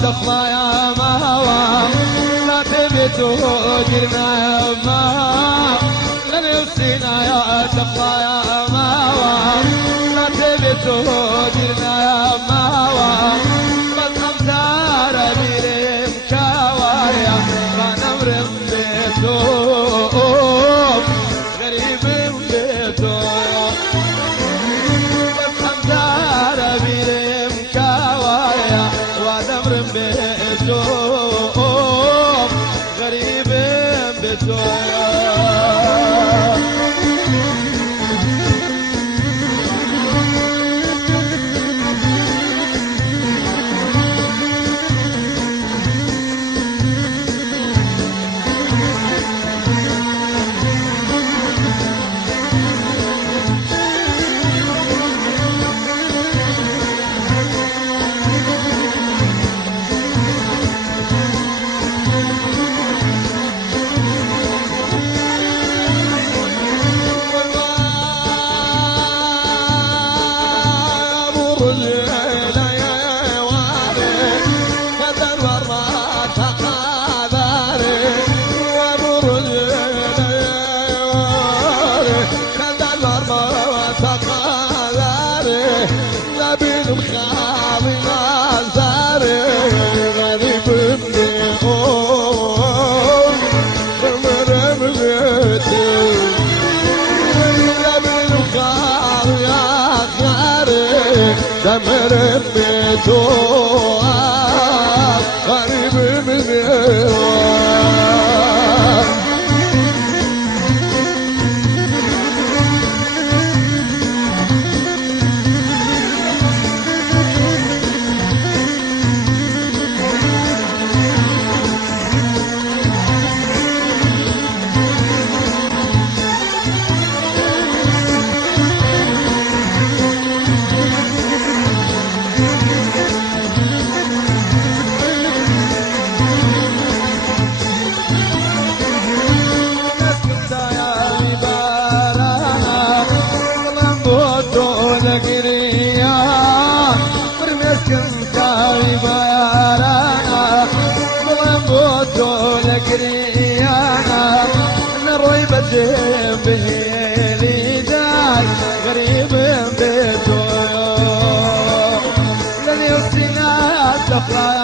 تخلى يا مهوى لا تبي تهجرنا يا مهوى لن يوصينا يا تخلى يا مهوى لا تبي تهجرنا يا مهوى بس أمتار بيرم كوايا ما نمرم بيتوب غريب بيتوب بس أمتار بيرم كوايا ودمر بيتوب غريب بيتوب دمر بيتوب غريب من به داي غريب بيتو لن يوصينا تقرأ